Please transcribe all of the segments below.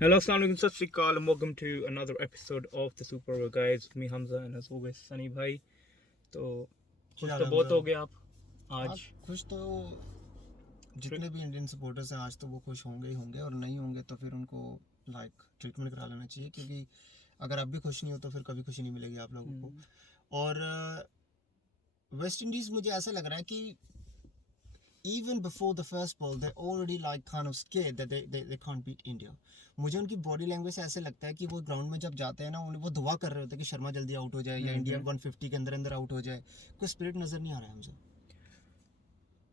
Hello, Assalamu alaikum, Sat Sri Akal, and welcome to another episode of the Super Over Guys with me Hamza and as always Sunny भाई. तो खुश क्या तो बहुत हमजा। हो गए आप हाँ, आज. खुश तो जितने भी इंडियन सपोर्टर्स हैं आज तो वो खुश होंगे ही होंगे, और नहीं होंगे तो फिर उनको ट्रीटमेंट करा लेना चाहिए, क्योंकि अगर आप भी खुश नहीं हो तो फिर कभी खुशी नहीं मिलेगी आप लोगों को। और वेस्ट इंडीज़ मुझे ऐसा लग रहा है कि even before the first ball they're already like kind of scared that they can't beat India. मुझे उनकी बॉडी लैंग्वेज से ऐसे लगता है कि वो ग्राउंड में जब जाते हैं ना, उन्हें वो दुआ कर रहे होते हैं कि शर्मा जल्दी आउट हो जाए या इंडिया 150 के अंदर अंदर आउट हो जाए। कोई स्पिरिट नज़र नहीं आ रहा है मुझे।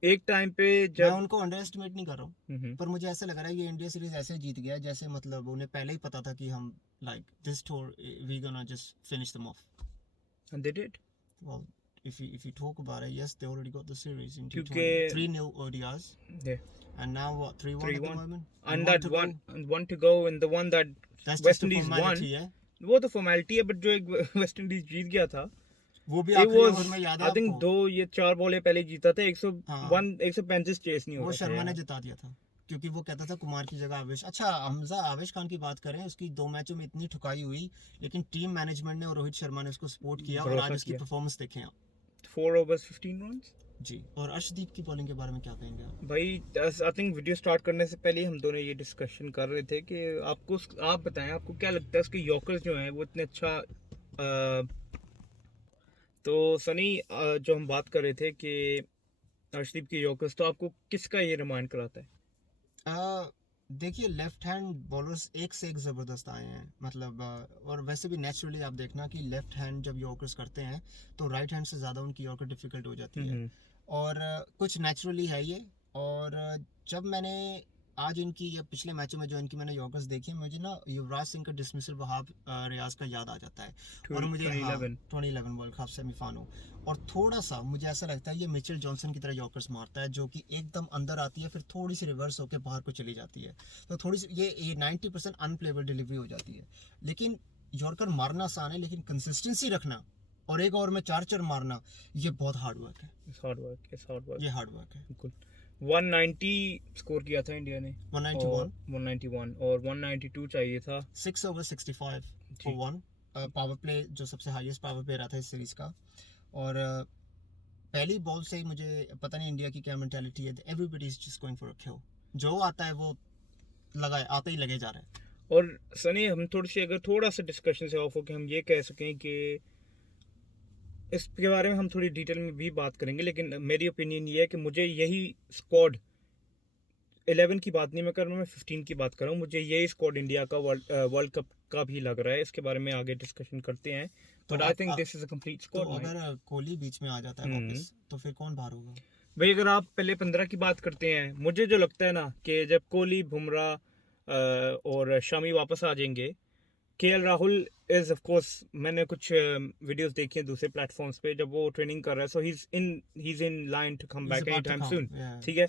एक टाइम पे मैं जब उनको अंडर एस्टिमेट नहीं कर रहा हूँ, पर मुझे ऐसा लग रहा है ये इंडिया सीरीज ऐसे जीत गया जैसे मतलब उन्हें पहले ही पता था कि हम like this tour we gonna just finish them off. and they did Well, if you talk about it, yes, they already got the series in T20. क्योंकि 3-0 ODIs. yeah, And now what? 3-1 at the 3-1 moment. and one that to one go. and one to go and the one that That's West just a Indies won. formality, है। वो तो formality है, but जो एक West Indies जीत गया था वो भी it आखिरी was ओवर में याद है I think आपको? दो ये 4 बॉलें पहले जीता था 101 हाँ। 135 चेस नहीं वो होता था शर्मा ने यार. जिता दिया था, क्योंकि वो कहता था कुमार की जगह आवेश। अच्छा, हमजा आवेश खान की बात करें, उसकी 2 मैचों में इतनी ठुकाई हुई, लेकिन टीम मैनेजमेंट ने और रोहित शर्मा ने उसको सपोर्ट किया, और भरोसा आज उसकी किया. परफॉर्मेंस देखें आप। 4 overs 15 runs. जी। और अर्शदीप की बॉलिंग के बारे में क्या कहेंगे आप? भाई आई थिंक वीडियो स्टार्ट करने से पहले ही हम दोनों ये डिस्कशन कर रहे थे कि आप बताएं आपको क्या लगता है उसके यॉर्कर्स जो हैं वो इतने अच्छा तो सनी जो हम बात कर रहे थे कि अर्शदीप के यॉर्कर्स, तो आपको किसका ये रिमाइंड कराता है? देखिए, लेफ्ट हैंड बॉलर्स एक से एक ज़बरदस्त आए हैं, मतलब और वैसे भी नेचुरली आप देखना कि लेफ्ट हैंड जब यॉर्कर्स करते हैं तो राइट हैंड से ज़्यादा उनकी यॉर्कर डिफ़िकल्ट हो जाती है। और कुछ नेचुरली है ये। और जब मैंने आज इनकी या पिछले मैचों में जो इनकी मैंने यॉर्कर्स देखी, मुझे ना युवराज सिंह का डिसमिसल वहाब रियाज का याद आ जाता है। और मुझे 2011 वर्ल्ड कप सेमीफाइनल। और थोड़ा सा मुझे ऐसा लगता है ये मिचेल जॉनसन की तरह यॉर्कर्स मारता है, जो कि एकदम अंदर आती है फिर थोड़ी सी रिवर्स होकर बाहर को चली जाती है, तो थोड़ी सी ये 90% अनप्लेबल डिलीवरी हो जाती है। लेकिन यॉर्कर मारना आसान है, लेकिन कंसिस्टेंसी रखना और एक ओवर में 4 मारना, ये बहुत हार्ड वर्क है। ये हार्ड वर्क है। बिल्कुल. 190 स्कोर किया था इंडिया ने. 191 और 192 चाहिए था. 6 over 65 for 1 पावर प्ले, जो सबसे हाईएस्ट पावर प्ले रहा था इस सीरीज का। और पहली बॉल से ही मुझे पता नहीं इंडिया की क्या मेंटालिटी है, everybody is just going for a kill, जो आता है वो आते ही लगे जा रहे हैं। और सनी हम थोड़ा सा डिस्कशन से ऑफ हो के हम ये कह सकें कि इसके बारे में हम थोड़ी डिटेल में भी बात करेंगे, लेकिन मेरी ओपिनियन ये है कि मुझे यही स्क्वाड 11 की बात नहीं मैं कर रहा हूँ, मैं 15 की बात कर रहा हूँ, मुझे यही स्क्वाड इंडिया का वर्ल्ड कप का भी लग रहा है. इसके बारे में आगे डिस्कशन करते हैं, but I think this is a complete squad. तो अगर कोहली बीच में आ जाता है वापस, तो फिर कौन बाहर होगा? भाई अगर आप पहले 15 की बात करते हैं, मुझे जो लगता है ना कि जब कोहली, बुमराह और शमी वापस आ जाएंगे, KL Rahul is of course, मैंने कुछ वीडियोस देखी हैं दूसरे प्लेटफॉर्म्स पे जब वो ट्रेनिंग कर रहा है, so he is in line to come back any time soon. ठीक है,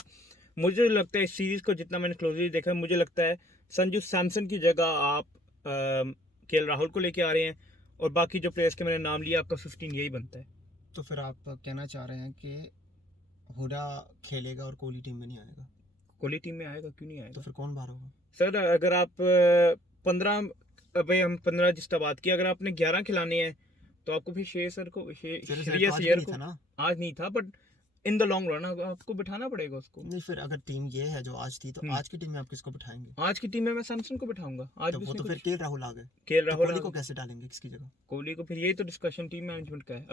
मुझे लगता है इस सीरीज को जितना मैंने क्लोजली देखा है, मुझे लगता है संजू सैमसन की जगह आप केएल राहुल को लेके आ रहे हैं, और बाकी जो प्लेयर्स के मैंने नाम लिया आपका 15 यही बनता है. तो फिर आप कहना चाह रहे हैं कि हुडा खेलेगा और कोहली टीम में नहीं आएगा? कोहली टीम में आएगा, क्यों नहीं आएगा? तो फिर कौन बाहर होगा? सर अगर आप 15 भाई हम 15 जिसका बात किया, अगर आपने 11 खिलाने हैं तो आपको फिर श्रेयस अय्यर को ना, आज नहीं था, but in the long run आपको बिठाना पड़ेगा उसको. नहीं, फिर अगर टीम ये है जो आज थी, तो आज की टीम में आप किसको बिठाएंगे? आज की टीम में मैं सैमसन को बिठाऊंगा. आज तो वो तो फिर केएल राहुल आ गए। केएल राहुल कोहली को कैसे डालेंगे किसकी जगह? कोहली को फिर यही तो डिस्कशन टीम मैनेजमेंट का है.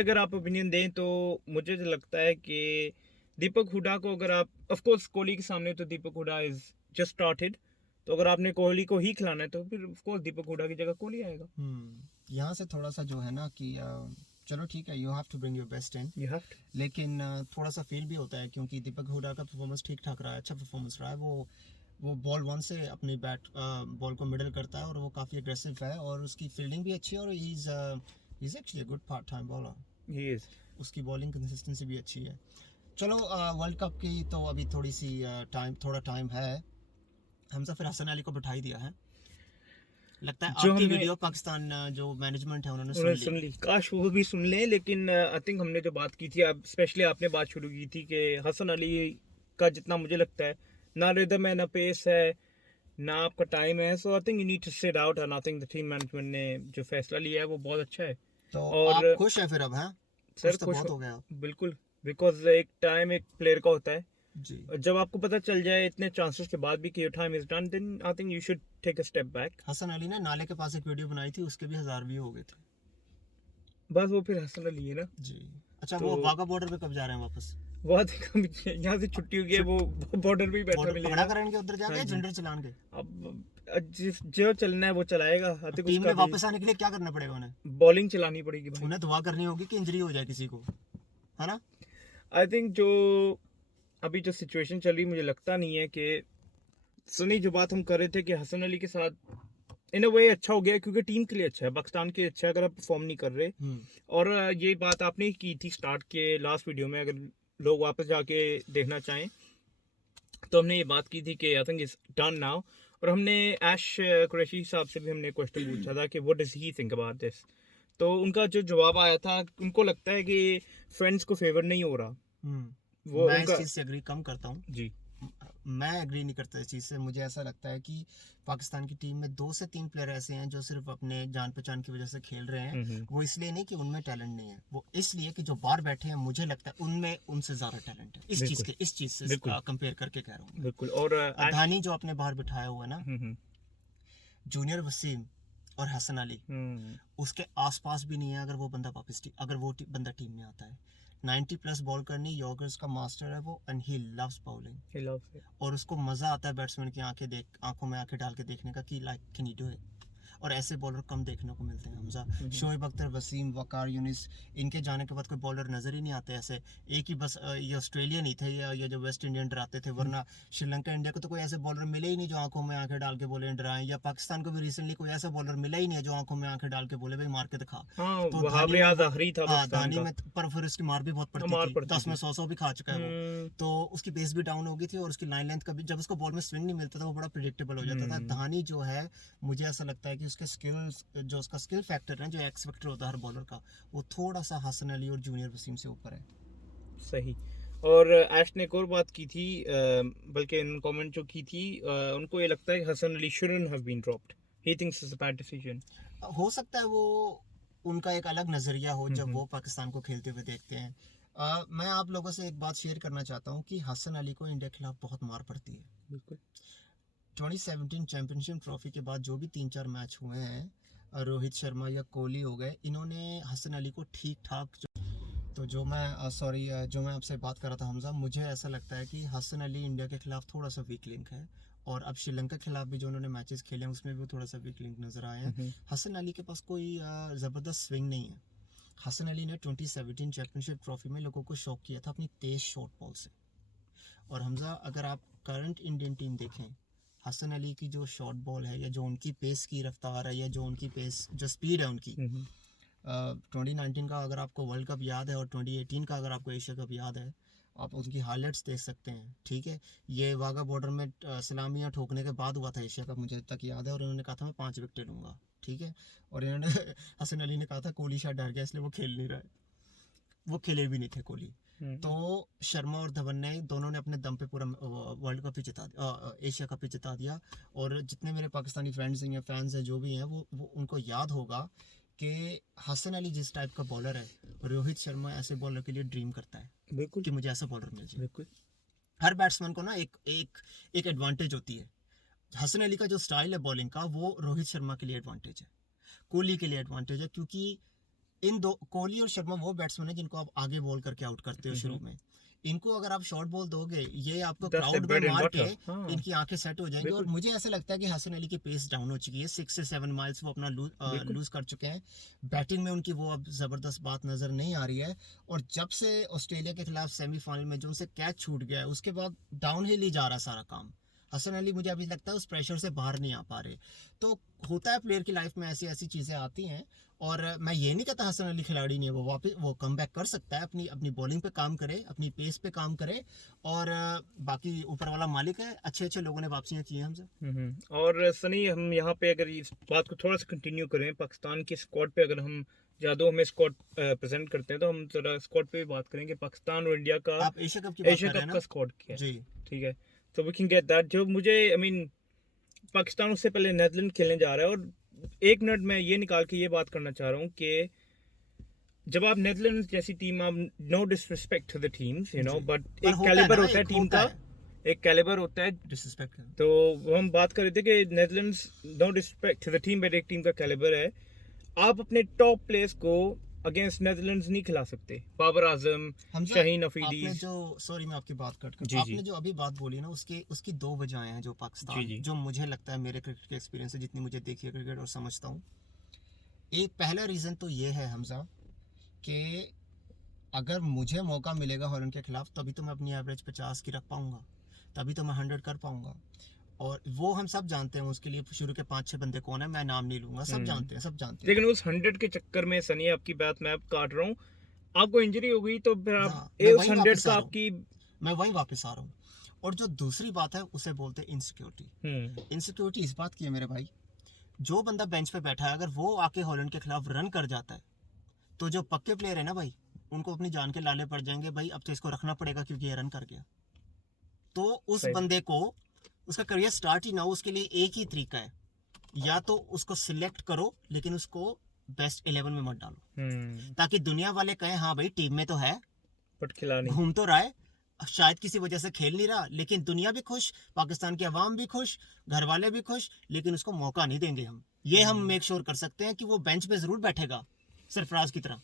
अगर आप ओपिनियन दें तो मुझे तो लगता है कि दीपक हुडा को, अगर आप ऑफ कोर्स कोहली के सामने तो दीपक हुडा इज जस्ट स्टार्टेड, तो अगर आपने कोहली को ही खिलाना है तो फिर ऑफ कोर्स दीपक हुडा की जगह कोहली आएगा. यहाँ से थोड़ा सा जो है ना कि चलो ठीक है, you have to bring your best in, लेकिन थोड़ा सा फील भी होता है, क्योंकि दीपक हुडा का परफॉर्मेंस ठीक ठाक रहा है, अच्छा परफॉर्मेंस रहा है। वो बॉल 1 से अपनी बॉल को मिडल करता है, और वो काफ़ी एग्रेसिव है, और उसकी फील्डिंग भी अच्छी है, और he is actually a good part time bowler. He is, उसकी बॉलिंग कंसिस्टेंसी भी अच्छी है। चलो, वर्ल्ड कप की तो अभी थोड़ी सी थोड़ा टाइम है। हमसे फिर हसन अली को बिठा ही दिया है, लगता है आपकी वीडियो पाकिस्तान जो मैनेजमेंट है उन्होंने सुन ली। काश वो भी सुन लें, लेकिन आई थिंक हमने जो बात की थी, अब स्पेशली आपने बात शुरू की थी कि हसन अली का जितना मुझे लगता है ना रिदम है ना पेस है, ना आपका टाइम है, so I think you need to sit out, and I think the team management ने जो फैसला लिया है वो बहुत अच्छा है। तो और आप खुश हैं फिर अब? हैं? सर खुश तो खुश बहुत हो गया। बिल्कुल, बिकॉज एक टाइम एक प्लेयर का होता है, जी। और जब आपको पता चल जाए इतने चांसेस के बाद भी कि your time is done, then I think you should take a step back. Hasan Ali ने नाले के पास एक वीडियो बनाई थी, उसके भी 1000 व्यू हो गए थे। बस वो फिर हसन अली है ना। जी। अच्छा, तो वो वाघा बॉर्डर पे कब जा रहे हैं वापस? बहुत ही कम, यहाँ से छुट्टी हो गई है, वो बॉर्डर पे ही बैठा बॉर्डर पकड़ा मिलेगा। करेंगे उधर हाँ जाके जी। झंडे चलान के? अब जिस जो चलना है वो चलाएगा, आई अब थिंक टीम उसका में भी वापस आने के लिए क्या करना पड़ेगा उन्हें? बॉलिंग चलानी पड़ेगी भाई। उन्हें दुआ करनी होगी कि इंजरी हो जाए किसी को, है ना? आई थिंक जो अभी जो सिचुएशन चल रही, मुझे लगता नहीं है कि सनी, जो बात हम कर रहे थे कि हसन अली के साथ इन अ वे अच्छा हो गया, क्योंकि टीम के लिए अच्छा है, पाकिस्तान के लिए अच्छा है अगर आप परफॉर्म नहीं कर रहे। और ये बात आपने की थी स्टार्ट के लास्ट वीडियो में, अगर लोग वापस जाके देखना चाहें तो हमने ये बात की थी कि आई थिंक इज डन नाउ। और हमने ऐश कुरैशी साहब से भी हमने क्वेश्चन पूछा था कि what does he think about this, तो उनका जो जवाब आया था, उनको लगता है कि फ्रेंड्स को फेवर नहीं हो रहा। वो मैं इस उनका चीज़ से एग्री कम करता हूँ। जी। मैं एग्री नहीं करता इस चीज़ से। मुझे ऐसा लगता है कि पाकिस्तान की टीम में 2 से 3 प्लेयर ऐसे हैं जो सिर्फ अपने जान पहचान की वजह से खेल रहे हैं। वो इसलिए नहीं कि उनमें टैलेंट नहीं है, वो इसलिए कि जो बाहर बैठे हैं मुझे लगता है उनमें उनसे ज़्यादा टैलेंट है। बिल्कुल इस चीज़ से बिल्कुल कंपेयर करके कह रहा हूँ मैं। बिल्कुल। और ऐश अदानी जो आपने बाहर बिठाया हुआ है ना, जूनियर वसीम और हसन अली, उसके आसपास भी नहीं है अगर वो बंदा बंदा टीम में आता है। 90 प्लस बॉल करनी यॉर्कर्स का मास्टर है वो, एंड ही लव्स बॉलिंग। और उसको मज़ा आता है बैट्समैन की आंखों में आंखें डाल के देखने का कि like can you do it. और ऐसे बॉलर कम देखने को मिलते हैं हमजा। शोएब अख्तर, वसीम, वकार यूनिस, इनके जाने के बाद कोई बॉलर नज़र ही नहीं आते ऐसे। एक ही बस ये ऑस्ट्रेलियन ही थे या ये जो वेस्ट इंडियन डराते थे, वरना श्रीलंका इंडिया को तो कोई ऐसे बॉलर मिले ही नहीं जो आंखों में आंखें डाल के बोले डराएं। या पाकिस्तान को भी रिसेंटली कोई ऐसा बॉलर मिला ही नहीं है जो आंखों में आंखें डाल के बोले भाई मार के दिखा। हाँ, तो वहाब धानी में रियाज आखिरी था पाकिस्तान धानी का। में, पर फिर उसकी मार भी बहुत पड़ती मार थी, पड़ती 10 में थी। 100 भी खा चुका है वो। तो उसकी पेस भी डाउन हो गई थी और उसकी लाइन लेंथ का भी, जब उसको बॉल में स्विंग नहीं मिलता था वो बड़ा प्रिडिक्टेबल हो जाता था। धानी जो है, मुझे ऐसा लगता है कि उसके स्किल्स, जो उसका स्किल फैक्टर है, जो एक्स फैक्टर होता है हर बॉलर का, वो थोड़ा सा हसन अली और जूनियर वसीम से ऊपर है। सही। और ऐश ने एक और बात की थी, बल्कि इन कमेंट जो की थी, उनको ये लगता है कि Hasan Ali shouldn't have been dropped, he thinks it's a bad decision. हो सकता है वो उनका एक अलग नज़रिया हो जब वो पाकिस्तान को खेलते हुए देखते हैं। मैं आप लोगों से एक बात शेयर करना चाहता हूँ कि हसन अली को इंडिया के खिलाफ बहुत मार पड़ती है। बिल्कुल। 2017 चैंपियनशिप ट्रॉफी के बाद जो भी 3-4 मैच हुए हैं, रोहित शर्मा या कोहली हो गए, इन्होंने हसन अली को ठीक ठाक, तो जो मैं आपसे बात कर रहा था हमजा, मुझे ऐसा लगता है कि हसन अली इंडिया के खिलाफ थोड़ा सा वीक लिंक है। और अब श्रीलंका के खिलाफ भी जो उन्होंने मैचेस खेले हैं उसमें भी थोड़ा सा वीक लिंक नज़र आए हैं। हसन अली के पास कोई ज़बरदस्त स्विंग नहीं है। हसन अली ने 2017 चैंपियनशिप ट्रॉफी में लोगों को शॉक किया था अपनी तेज शॉर्ट बॉल से। और हमजा, अगर आप करंट इंडियन टीम देखें, हसन अली की जो शॉर्ट बॉल है या जो उनकी पेस की रफ्तार है या जो उनकी पेस, जो स्पीड है उनकी, 2019 का अगर आपको वर्ल्ड कप याद है और 2018 का अगर आपको एशिया कप याद है, आप उनकी हाइलाइट्स देख सकते हैं। ठीक है, ये वाघा बॉर्डर में सलामियाँ ठोकने के बाद हुआ था एशिया कप, मुझे तक याद है। और इन्होंने कहा था मैं 5 विकेट लूँगा। ठीक है, और इन्होंने हसन अली ने कहा था कोहली शायद डर गया इसलिए वो खेल नहीं रहा है। वो खेले भी नहीं थे कोहली। तो शर्मा और धवन ने दोनों ने अपने दम पे पूरा वर्ल्ड कप ही जिता दिया, एशिया कप ही जिता दिया। और जितने मेरे पाकिस्तानी फ्रेंड्स हैं या फैंस हैं जो भी हैं, वो उनको याद होगा कि हसन अली जिस टाइप का बॉलर है, रोहित शर्मा ऐसे बॉलर के लिए ड्रीम करता है बिल्कुल कि मुझे ऐसा बॉलर मिल जाए। बिल्कुल। हर बैट्समैन को ना एक एडवांटेज होती है। हसन अली का जो स्टाइल है बॉलिंग का, वो रोहित शर्मा के लिए एडवांटेज है, कोहली के लिए एडवांटेज है। क्योंकि इन दो, कोहली और शर्मा वो बैट्समैन है जिनको आप आगे बॉल करके आउट करते हो शुरू में। इनको अगर आप शॉर्ट बॉल दोगे, ये आपको That's the क्राउड में bread and मार के butter। हाँ, इनकी आंखें सेट हो जाएंगी। और बिल्कुल मुझे ऐसा लगता है कि हसन अली की पेस डाउन हो चुकी है, 6 से 7 माइल्स वो अपना बिल्कुल। लूज कर चुके हैं। बैटिंग में उनकी वो अब जबरदस्त बात नजर नहीं आ रही है। और जब से ऑस्ट्रेलिया के खिलाफ सेमीफाइनल में जो उनसे कैच छूट गया है, उसके बाद डाउन हिल ही जा रहा सारा काम। हसन अली मुझे अभी लगता है उस प्रेशर से बाहर नहीं आ पा रहे। तो होता है प्लेयर की लाइफ में ऐसी ऐसी चीज़ें आती हैं। और मैं ये नहीं कहता हसन अली खिलाड़ी नहीं है, वो वापस वो कम बैक कर सकता है, अपनी अपनी बॉलिंग पे काम करे, अपनी पेस पे काम करे। और बाकी ऊपर वाला मालिक है, अच्छे अच्छे लोगों ने वापसियाँ की हैं हमसे। और सनी, हम यहाँ पे अगर इस बात को थोड़ा सा कंटिन्यू करें, पाकिस्तान की स्क्वाड पे अगर हम ज़्यादा हमें स्क्वाड प्रेजेंट करते हैं, तो हम ज़रा स्क्वाड पे भी बात करेंगे पाकिस्तान और इंडिया का। आप एशिया कप की बात एशिया कर रहे हैं कप ना? का स्क्वाड क्या है? जी। ठीक है, तो वी कैन गेट दैट। जो मुझे आई मीन पाकिस्तान उससे पहले नेदरलैंड खेलने जा रहा है, और एक मिनट मैं ये निकाल के ये बात करना चाह रहा हूँ कि जब आप नेदरलैंड जैसी टीम, आप, no disrespect to the teams you know, जी बट पर एक होता है कैलिबर ना, होता है एक टीम होता का, है एक कैलिबर होता है। डिसरिस्पेक्ट। तो वो हम बात कर रहे थे कि Netherlands, no disrespect to the team, but एक टीम का कैलिबर है। आप अपने टॉप प्लेयर्स को अगेंस्ट नेदरलैंड्स नहीं खिला सकते। बाबर आजम, हमजा, शाहीन आपने अफरीदीज। जो, सॉरी मैं आपकी बात कट कर, जी जी आपने जो अभी बात बोली ना, उसकी उसकी दो वजहें हैं जो जी पाकिस्तान, जी जो मुझे लगता है मेरे क्रिकेट के एक्सपीरियंस से, जितनी मुझे देखी है क्रिकेट और समझता हूँ। एक पहला रीज़न तो ये है हमजा कि अगर मुझे मौका मिलेगा हॉलैंड के खिलाफ, तभी तो मैं अपनी एवरेज 50 की रख पाऊंगा, तभी तो मैं 100 कर पाऊंगा। और वो हम सब जानते हैं उसके लिए शुरू के 5-6 बंदे कौन है, मैं नाम नहीं लूंगा, सब जानते हैं, सब जानते हैं। लेकिन उस 100 के चक्कर में सनी, आपकी बात मैं अब काट रहा हूँ, आपको इंजरी हो गई तो फिर आप हाँ, मैं उस वहीं 100 वापस का आ रहा हूँ, आपकी। मैं वहीं वापस आ रहा हूँ। और जो दूसरी बात है उसे बोलते हैं इनसिक्योरिटी। इनसिक्योरिटी इस बात की है मेरे भाई, जो बंदा बेंच पे बैठा है, अगर वो आके हॉलैंड के खिलाफ रन कर जाता है, तो जो पक्के प्लेयर है ना भाई, उनको अपनी जान के लाले पड़ जाएंगे भाई, अब तो इसको रखना पड़ेगा क्योंकि ये रन कर गया। तो उस सही। बंदे को उसका करियर स्टार्ट ही ना हो, उसके लिए एक ही तरीका है, या तो उसको सिलेक्ट करो लेकिन उसको बेस्ट 11 में मत डालो, ताकि दुनिया वाले कहें हाँ भाई टीम में तो है, बट खिला नहीं। घूम तो रहा है, शायद किसी वजह से खेल नहीं रहा, लेकिन दुनिया भी खुश, पाकिस्तान के अवाम भी खुश, घर वाले भी खुश, लेकिन उसको मौका नहीं देंगे हम। ये हम मेक श्योर कर सकते हैं कि वो बेंच पे जरूर बैठेगा, सरफराज की तरह,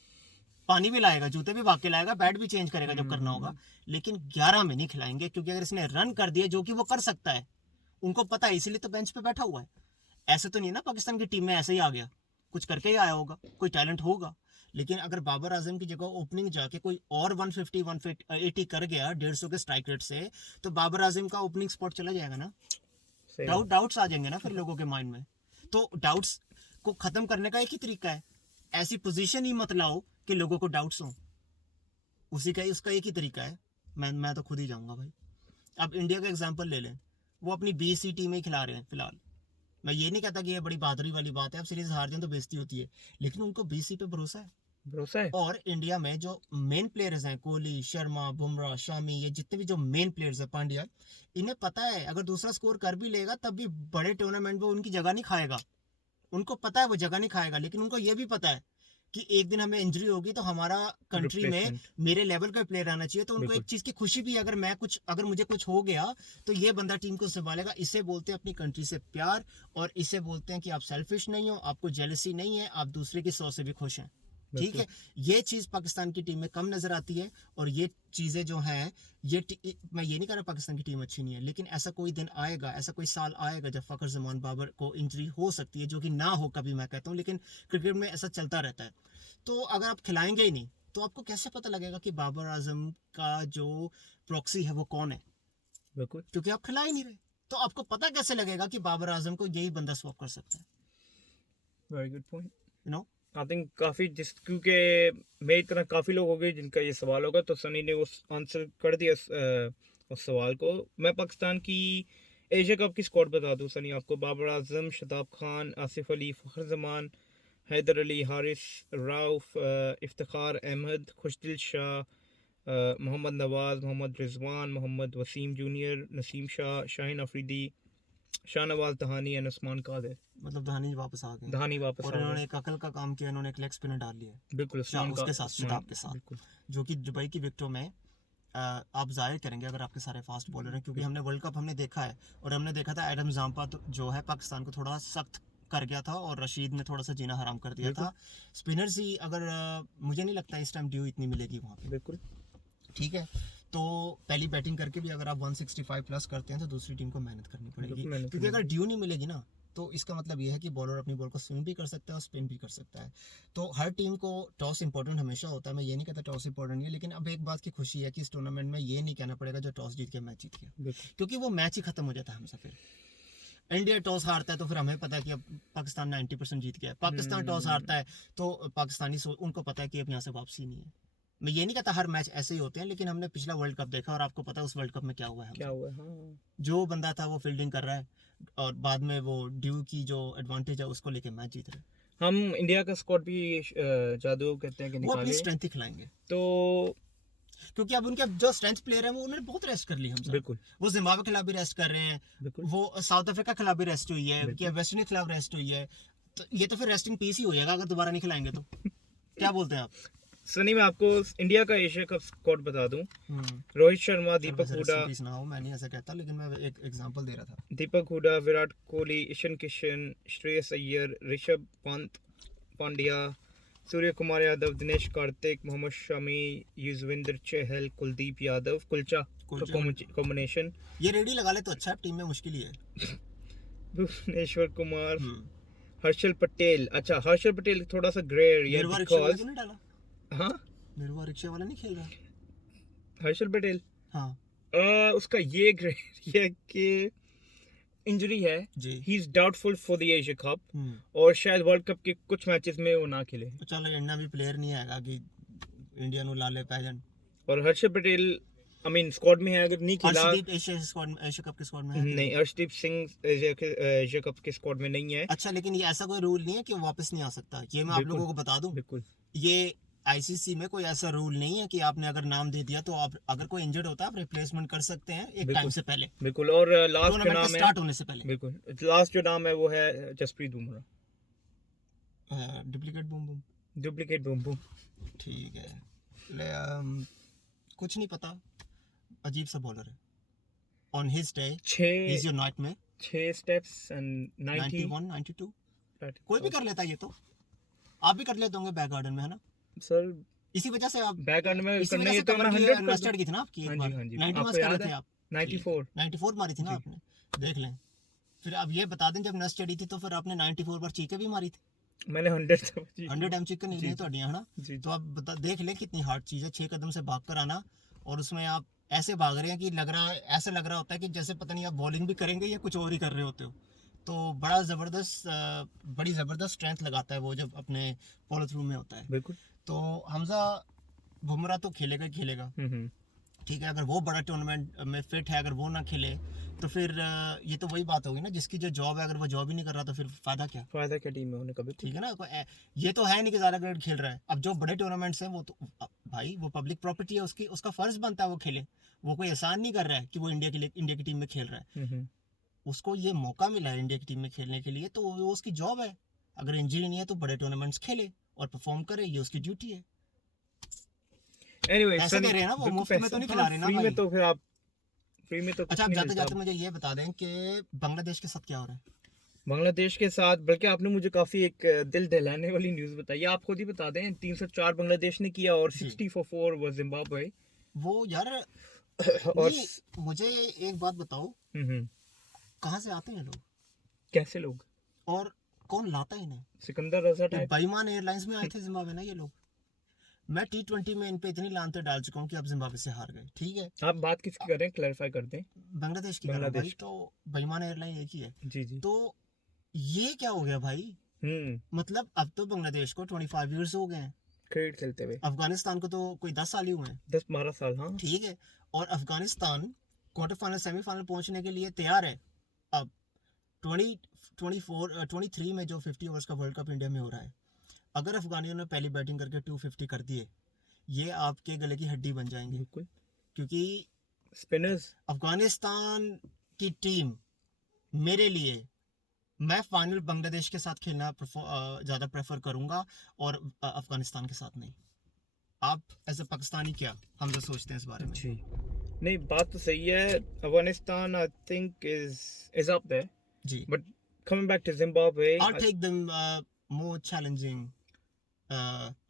पानी भी लाएगा, जूते भी भाग के लाएगा, बैट भी चेंज करेगा जब करना होगा, लेकिन 11 में नहीं खिलाएंगे, क्योंकि अगर इसने रन कर दिए, जो कि वो कर सकता है, उनको पता है, इसीलिए तो बेंच पे बैठा हुआ है। ऐसे तो नहीं ना पाकिस्तान की टीम में ऐसे ही आ गया, कुछ करके ही आया होगा, कोई टैलेंट होगा। लेकिन अगर बाबर आजम की जगह ओपनिंग जाके कोई और 150 180 कर गया 150 के स्ट्राइक रेट से, तो बाबर आजम का ओपनिंग स्पॉट चला जाएगा ना, सही बात। डाउट्स आ जाएंगे ना फिर लोगों के माइंड में। तो डाउट्स को खत्म करने का एक ही तरीका है, ऐसी पोजीशन ही मत लाओ कि लोगों को डाउट्स हो, उसी का उसका एक ही तरीका है, मैं तो खुद ही जाऊंगा भाई। अब इंडिया का एग्जांपल ले लें, वो अपनी 20 टीम में ही खिला रहे हैं फिलहाल। मैं ये नहीं कहता कि ये बड़ी बहादुरी वाली बात है, अब सीरीज हार जाए तो बेइज्जती होती है, लेकिन उनको 20 पे भरोसा है। भरोसा है। और इंडिया में जो मेन प्लेयर्स हैं, कोहली, शर्मा, बुमराह, शामी, ये जितने भी जो मेन प्लेयर्स हैं, पांड्या, इन्हें पता है अगर दूसरा स्कोर कर भी लेगा तब भी बड़े टूर्नामेंट में उनकी जगह नहीं खाएगा, उनको पता है वो जगह नहीं खाएगा, लेकिन उनको ये भी पता है कि एक दिन हमें इंजरी होगी तो हमारा कंट्री में रिप्लेसमेंट। मेरे लेवल का प्लेयर आना चाहिए, तो उनको एक बिल्कुल। चीज की खुशी भी है, अगर मुझे कुछ हो गया तो ये बंदा टीम को संभालेगा। इसे बोलते हैं अपनी कंट्री से प्यार, और इसे बोलते हैं कि आप सेल्फिश नहीं हो, आपको जेलसी नहीं है, आप दूसरे की 100 से भी खुश हैं। ठीक है, ये चीज पाकिस्तान की टीम में कम नजर आती है, और ये चीजें जो हैं, मैं ये नहीं कह रहा पाकिस्तान की टीम अच्छी नहीं है, लेकिन ऐसा कोई दिन आएगा, ऐसा कोई साल आएगा जब फखर जमान बाबर को इंजरी हो सकती है, जो कि ना हो कभी, मैं कहता हूँ, लेकिन क्रिकेट में ऐसा चलता रहता है। तो अगर आप खिलाएंगे ही नहीं, तो आपको कैसे पता लगेगा कि बाबर आजम का जो प्रॉक्सी है वो कौन है, बिल्कुल। क्योंकि आप खिला ही नहीं रहे। तो आपको पता कैसे लगेगा कि बाबर आजम को यही बंदा स्वैप कर सकता है, very good point. You know. I think काफ़ी, जिस क्योंकि मेरी तरह काफ़ी लोग हो गए जिनका ये सवाल होगा, तो सनी ने उस आंसर कर दिया उस सवाल को। मैं पाकिस्तान की एशिया कप की स्क्वाड बता दूं सनी आपको: बाबर आजम, शताब खान, आसिफ अली, फ़खर जमान, हैदर अली, हारिस राउफ, इफ्तिखार अहमद, खुशदिल शाह, मोहम्मद नवाज़, Mohammad Rizwan, Mohammad Wasim junior, Naseem Shah, Shaheen Afridi, Shahnawaz Dahani and Usman Qadir. मतलब धोनी वापस आ गए, दहानी वापस और आ इन्होंने गए। एक अकल का काम किया, इन्होंने एक लेग स्पिनर डाल लिया बिल्कुल, उस्मान का, उसके साथ, उस्मान, शताब के साथ, बिल्कुल। जो कि दुबई की विकेटों में आप जाहिर करेंगे अगर आपके सारे फास्ट बॉलर हैं, क्योंकि हमने वर्ल्ड कप हमने देखा है, और हमने देखा था एडम जाम्पा तो जो है पाकिस्तान को थोड़ा सख्त कर गया था, और रशीद ने थोड़ा सा जीना हराम कर दिया बिल्कुल। था। स्पिनर्स ही अगर मुझे नहीं लगता इस टाइम ड्यू इतनी मिलेगी वहाँ पे। बिल्कुल। ठीक है, तो पहली बैटिंग करके भी अगर आप 165 प्लस करते हैं तो दूसरी टीम को मेहनत करनी पड़ेगी, बिल्कुल मेहनत क्योंकि अगर करनी ड्यू नहीं मिलेगी ना, तो इसका मतलब ये है कि बॉलर अपनी बॉल को स्विंग भी कर सकता है और स्पिन भी कर सकता है। तो हर टीम को टॉस इंपॉर्टेंट हमेशा होता है, मैं ये नहीं कहता टॉस इंपॉर्टेंट नहीं है, लेकिन अब एक बात की खुशी है कि इस टूर्नामेंट में ये नहीं कहना पड़ेगा जो टॉस जीत के मैच जीत गया, बिल्कुल। क्योंकि वो मैच ही खत्म हो जाता है हमसे। फिर इंडिया टॉस हारता है तो फिर हमें पता है कि अब पाकिस्तान 90% जीत गया है, पाकिस्तान टॉस हारता है तो पाकिस्तानी उनको पता है कि अब यहाँ से वापसी नहीं है। मैं ये नहीं कहता हर मैच ऐसे ही होते हैं, लेकिन हमने पिछला वर्ल्ड कप देखा और आपको पता है उस वर्ल्ड कप में क्या हुआ है। क्या हुआ? हाँ। जो बंदा था वो फील्डिंग कर रहा है, और बाद में वो ड्यू की जो एडवांटेज है उसको लेके मैच जीत रहे हैं। हम इंडिया का स्क्वाड भी जादू कहते हैं कि वो अपनी निकाले, स्ट्रेंथ ही खिलाएंगे। तो क्योंकि अब उनके जो स्ट्रेंथ प्लेयर है वो उन्होंने बहुत रेस्ट कर ली हमसे। बिल्कुल वो जिम्बाब्वे के खिलाफ भी रेस्ट कर रहे हैं, बिल्कुल वो साउथ अफ्रीका के खिलाफ भी रेस्ट हुई है, बिल्कुल। कि वेस्ट इंडीज के खिलाफ रेस्ट हुई है। तो ये तो फिर रेस्टिंग पीस ही हो जाएगा अगर दोबारा नहीं खिलाएंगे तो। क्या बोलते हैं आप? सनी, मैं आपको इंडिया का एशिया कप स्क्वाड बता दूं। रोहित शर्मा, दीपक हुडा, पीस ना हो, मैं नहीं ऐसा कहता, लेकिन मैं एक एग्जांपल दे रहा था। दीपक हुडा, विराट कोहली, ईशान किशन, श्रेयस अय्यर, ऋषभ पंत, पांड्या, सूर्य कुमार यादव, दिनेश कार्तिक, मोहम्मद शमी, युजवेंद्र चहल, कुलदीप यादव, कुलचा कॉम्बिनेशन, ये रेडी लगा ले तो अच्छा है, टीम में मुश्किल ही है। भुवनेश्वर कुमार, हर्षल पटेल। अच्छा, हर्षल पटेल थोड़ा सा ग्रे एरिया निर्वा रिक्शा वाला बिकॉज तो नहीं डाला? हाँ, निर्वा रिक्शा वाला नहीं खेल रहा? हर्षल पटेल हाँ उसका ये ग्रे एरिया कि इंजरी है, जी। He is doubtful for the Asia cup, और शायद वर्ल्ड कप के कुछ मैचेस में वो ना खेले। तो चलो इंडिया भी प्लेयर नहीं आएगा कि इंडिया नु ला ले पैजन। और Harshal Patel I mean squad में है, अगर नहीं खेला। अर्शदीप एशिया कप के स्क्वाड में है कि नहीं, अर्शदीप सिंह एशिया कप के स्क्वाड में नहीं है। अच्छा, लेकिन ये ऐसा कोई रूल नहीं है कि वो वापस नहीं आ सकता, ये मैं आप बिल्कुल, लोगों को बता दूं। बिल्कुल ये आईसीसी में कोई ऐसा रूल नहीं है कि आपने अगर नाम दे दिया तो आप अगर कोई इंजर्ड होता है आप रिप्लेसमेंट कर सकते हैं एक बिल्कुल टाइम से पहले, बिल्कुल। और लास्ट जो टूर्नामेंट नाम के है, स्टार्ट होने से पहले। बिल्कुल लास्ट जो नाम है वो है Jasprit Bumrah, duplicate boom boom. Duplicate boom boom. ठीक है, कुछ नहीं पता, अजीब सा बॉलर है। ऑन हिज डे ही छह is your nightmare. 6 steps and 90 91 92 कोई भी कर लेता है, ये तो आप भी कर लेते होंगे बैक गार्डन में, है ना? सर इसी वजह से आप बैक एंड में इसी करना वजह ये से तो मैं कवर की 100 कर मस्टर्ड की थी ना आपकी एक हाँ बार। जी हाँ जी, 90 आपको मार्क्स कर याद रहे थे है आप। 94 94 मारी थी ना जी। आपने, देख लें। फिर अब ये बता दें, जब नस चढ़ी थी तो फिर आपने 94 बार चीके भी मारी थी। मैंने 100 तक जी 100 टाइम चीके नहीं जी, लिए तो अड्डियां, है ना? जी तो आप देख लें कितनी हार्ड चीज़ है 6 कदम से भाग कर आना, और उसमें आप ऐसे भाग रहे हैं कि लग रहा है, ऐसा लग रहा होता है कि जैसे पता नहीं आप बॉलिंग भी करेंगे या कुछ और ही कर रहे होते हो। तो बड़ा ज़बरदस्त, बड़ी ज़बरदस्त स्ट्रेंथ लगाता है वो जब अपने फॉलो थ्रू में होता है। बिल्कुल। तो हमजा बुमराह तो खेलेगा ही खेलेगा, ठीक है। अगर वो बड़ा टूर्नामेंट में फिट है, अगर वो ना खेले तो फिर ये तो वही बात होगी ना, जिसकी जो जॉब है अगर वो जॉब ही नहीं कर रहा तो फिर फायदा क्या? फायदा क्या टीम में होने का? भी ठीक है ना? ये तो है नहीं कि ज़्यादा क्रिकेट खेल रहा है। अब जो बड़े टूर्नामेंट्स हैं वो तो भाई वो पब्लिक प्रॉपर्टी है, उसकी उसका फर्ज बनता है वो खेले। वो कोई एहसान नहीं कर रहा है कि वो इंडिया के लिए, इंडिया की टीम में खेल रहा है। उसको ये मौका मिला है इंडिया की टीम में खेलने के लिए, तो वो उसकी जॉब है। अगर इंजरी नहीं है तो बड़े टूर्नामेंट्स खेले और परफॉर्म करे, ये उसकी ड्यूटी है। एनीवे पैसे दे रहे हैं ना वो, मुफ्त में तो नहीं खिला रहे ना फ्री भाई। में तो फिर आप फ्री में तो कुछ अच्छा, आप नहीं जाते मिलता। जाते मुझे ये बता दें कि बांग्लादेश के साथ क्या हो रहा है? बांग्लादेश के साथ, बल्कि आपने मुझे काफी एक दिल दहलाने वाली न्यूज बताई, आप खुद ही बता दें। 304 बांग्लादेश ने किया और जी। 60 for 4 वो जिम्बाब्वे। वो यार और नहीं, मुझे एक बात बताओ, हम्म, कहाँ से आते हैं लोग कैसे लोग? और कौन लाता है इन्हें? सिकंदर रजा ये टाइप। बेईमान एयरलाइंस में आए थे जिम्बाब्वे ना ये लोग। मैं T20 में इन पे इतनी लानते डाल चुका हूँ कि अब जिम्बाब्वे से हार गए, ठीक है। आप बात किसकी कर रहे हैं, क्लैरिफाई कर दें। बांग्लादेश की कर रहा हूँ भाई, बांग्लादेश। तो बेईमान एयरलाइन एक ही है। जी जी। तो ये क्या हो गया भाई? मतलब अब तो बांग्लादेश को 25 इयर्स हो गए हैं, क्रिकेट खेलते हुए अफगानिस्तान को तो कोई 10 साल ही हुए हैं, 10-12 साल। हाँ ठीक है। और अफगानिस्तान क्वार्टर फाइनल सेमीफाइनल पहुंचने के लिए तैयार है। अब 23 में जो 50 ओवर्स का वर्ल्ड कप इंडिया में हो रहा है, अगर अफगानियों ने पहली बैटिंग करके 250 कर दिए, ये आपके गले की हड्डी बन जाएंगे, बिल्कुल। क्योंकि स्पिनर्स अफगानिस्तान की टीम, मेरे लिए, मैं फाइनल बांग्लादेश के साथ खेलना ज़्यादा प्रेफर करूंगा और अफगानिस्तान के साथ नहीं। आप एज ए पाकिस्तानी क्या हम जो सोचते हैं इस बारे में? जी नहीं, बात तो सही है। Afghanistan I think is up there जी, but coming back to Zimbabwe, I'll take them more challenging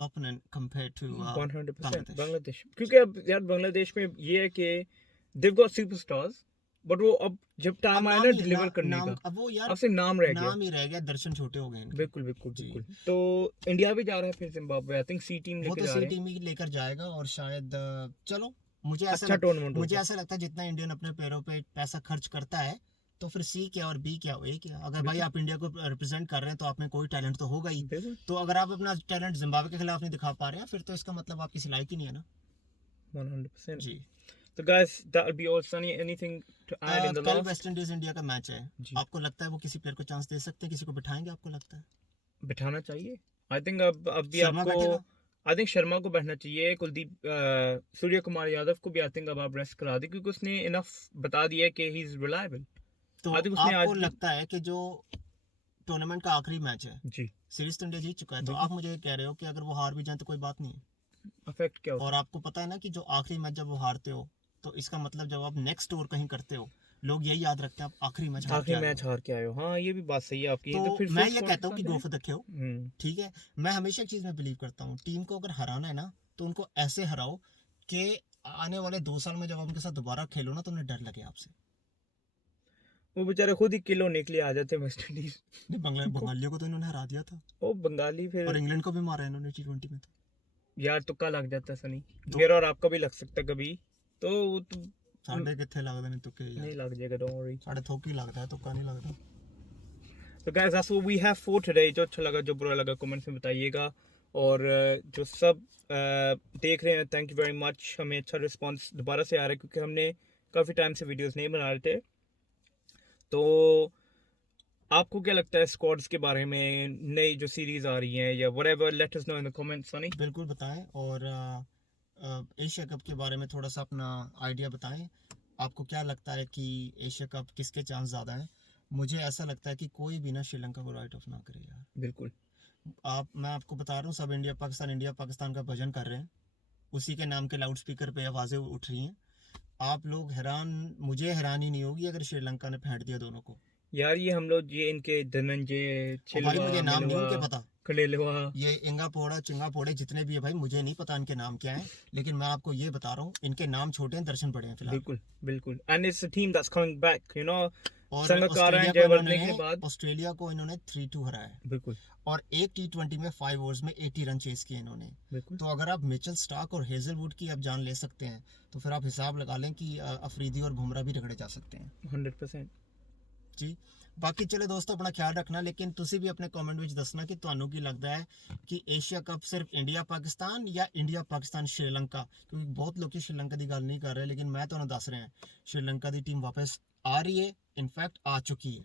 opponent compared to 100% Bangladesh. Bangladesh. क्योंकि अब यार बांग्लादेश में ये है कि they've got superstars, बट वो अब जब टाइम अब आया नाम ना ही डिलीवर करने का, अब वो यार अब सिर्फ नाम रह गया। नाम ही रह गया, दर्शन छोटे हो गए इनके। बिल्कुल बिल्कुल जी। बिल्कुल। तो इंडिया भी जा रहा है फिर Zimbabwe, I think C team वो लेके तो जा सी रहे हैं। टीम ही लेकर जाएगा, और शायद चलो, मुझे अच्छा टूर्नामेंट मुझे होगा। ऐसा लगता है जितना इंडियन अपने पैरों पे पैसा खर्च करता है, तो फिर सी क्या और बी क्या, ए क्या। अगर भाई आप इंडिया को रिप्रेजेंट कर रहे हैं तो आप में कोई टैलेंट तो होगा ही। बिल्कुल तो अगर आप अपना टैलेंट जिम्बाब्वे के खिलाफ नहीं दिखा पा रहे हैं, फिर तो इसका मतलब आप किसी लायक ही नहीं है ना। 100%। जी। तो guys that will be all. Sunny, anything to add in the कल last? वेस्ट इंडीज इंडिया का मैच है, जी। आपको लगता है वो किसी प्लेयर को चांस दे सकते हैं? किसी को बिठाएंगे आपको लगता है? बिठाना चाहिए। आई थिंक अब भी शर्मा आपको बैठेगा? आई थिंक शर्मा को बैठना चाहिए, कुलदीप सूर्य कुमार यादव को भी आई थिंक अब आप रेस्ट करा दें, क्योंकि उसने इनफ बता दिया कि ही इज रिलायबल। तो आई थिंक उसने आपको आज भी लगता है कि जो टूर्नामेंट का आखिरी मैच है, जी सीरीज तो इंडिया जीत चुका है, तो बिल्कुल आप मुझे ये कह रहे हो कि अगर वो हार भी जाए तो कोई बात नहीं है? अफेक्ट क्या और होता आपको पता है ना कि जो आखिरी मैच जब वो हारते हो, तो इसका मतलब जब आप नेक्स्ट टूर कहीं करते हो, लोग यही याद रखते हैं आप आखिरी मैच है हार के आखिरी आए मैच हो। हार के आए हो। हाँ ये भी बात सही है आपकी, तो तो फिर मैं फिर ये कौन कहता हूँ सा कि दे? गो फॉर द किल। ठीक है, मैं हमेशा एक चीज में बिलीव करता हूँ, टीम को अगर हराना है ना, तो उनको ऐसे हराओ कि आने वाले 2 साल में जब आप उनके साथ दोबारा खेलो ना, तो उन्हें डर लगे आपसे। वो बेचारे खुद ही किलो निकले आ जाते वेस्ट इंडीज नहीं, बंगालियों को तो इन्होंने हरा दिया था, वो बंगाली फिर और इंग्लैंड को भी मारा इन्होंने T20 में। यार तुक्का लग जाता है सनी, तो मेरा और आपका भी लग सकता है कभी, तो वो तो साढ़े कितने लगते नहीं तुक्के यार, नहीं लग जाएगा, डोंट वरी। साढ़े थोक ही लगता है, तुक्का नहीं लगता। तो guys that's what we have for today. जो अच्छा लगा जो बुरा लगा कमेंट्स में बताइएगा, और जो सब देख रहे हैं थैंक यू वेरी मच। हमें अच्छा रिस्पांस दोबारा से आ रहा है, क्योंकि हमने काफ़ी टाइम से वीडियोस नहीं बना रहे थे। तो आपको क्या लगता है स्क्वाड्स के बारे में, नई जो सीरीज आ रही हैं या whatever, let us know in the comments Sunny. बिल्कुल बताएं, और एशिया कप के बारे में थोड़ा सा अपना आइडिया बताएं। आपको क्या लगता है कि एशिया कप किसके चांस ज़्यादा हैं? मुझे ऐसा लगता है कि कोई भी ना श्रीलंका को राइट ऑफ ना करे यार। बिल्कुल मैं आपको बता रहा हूँ, सब इंडिया पाकिस्तान का भजन कर रहे हैं, उसी के नाम के लाउड स्पीकर पे आवाज़ें उठ रही हैं। आप लोग हैरान, मुझे हैरानी नहीं होगी अगर श्रीलंका ने फेंट दिया दोनों को। यार, ये हम लोग ये इनके धनंजय और भाई चिलवा मुझे नाम नहीं मिलवा उनके पता, कलेलवा। ये इंगा पोड़ा चिंगा पोड़े जितने भी है भाई, मुझे नहीं पता इनके नाम क्या है, लेकिन मैं आपको ये बता रहा हूँ, इनके नाम छोटे हैं, दर्शन बड़े हैं फिलहाल। बिल्कुल बिल्कुल, and it's a team that's coming back, you know. और संगकारा एंड जयवर्धने के बाद ऑस्ट्रेलिया को इन्होंने 3-2 हराया है, बिल्कुल और एक T20 में 5 ओवर्स में 80 रन चेस किए इन्होंने। बिल्कुल तो अगर आप मिचेल स्टार्क और हेजलवुड की आप जान ले सकते हैं, तो फिर आप हिसाब लगा लें कि अफरीदी और बुमराह भी रगड़े जा सकते हैं 100%। जी। बाकी चले दोस्तों, अपना ख्याल रखना, लेकिन तुसी भी अपने कमेंट ਵਿੱਚ ਦੱਸਣਾ कि ਤੁਹਾਨੂੰ ਕੀ लगता है कि एशिया कप सिर्फ इंडिया पाकिस्तान या इंडिया पाकिस्तान श्रीलंका, क्योंकि बहुत लोग श्रीलंका की गल नहीं कर रहे, लेकिन मैं ਤੁਹਾਨੂੰ ਦੱਸ ਰਿਹਾ श्रीलंका की टीम वापस आ रही है, इनफैक्ट आ चुकी है।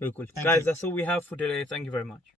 बिल्कुल Thank guys, you. that's all we have for today, thank you very much।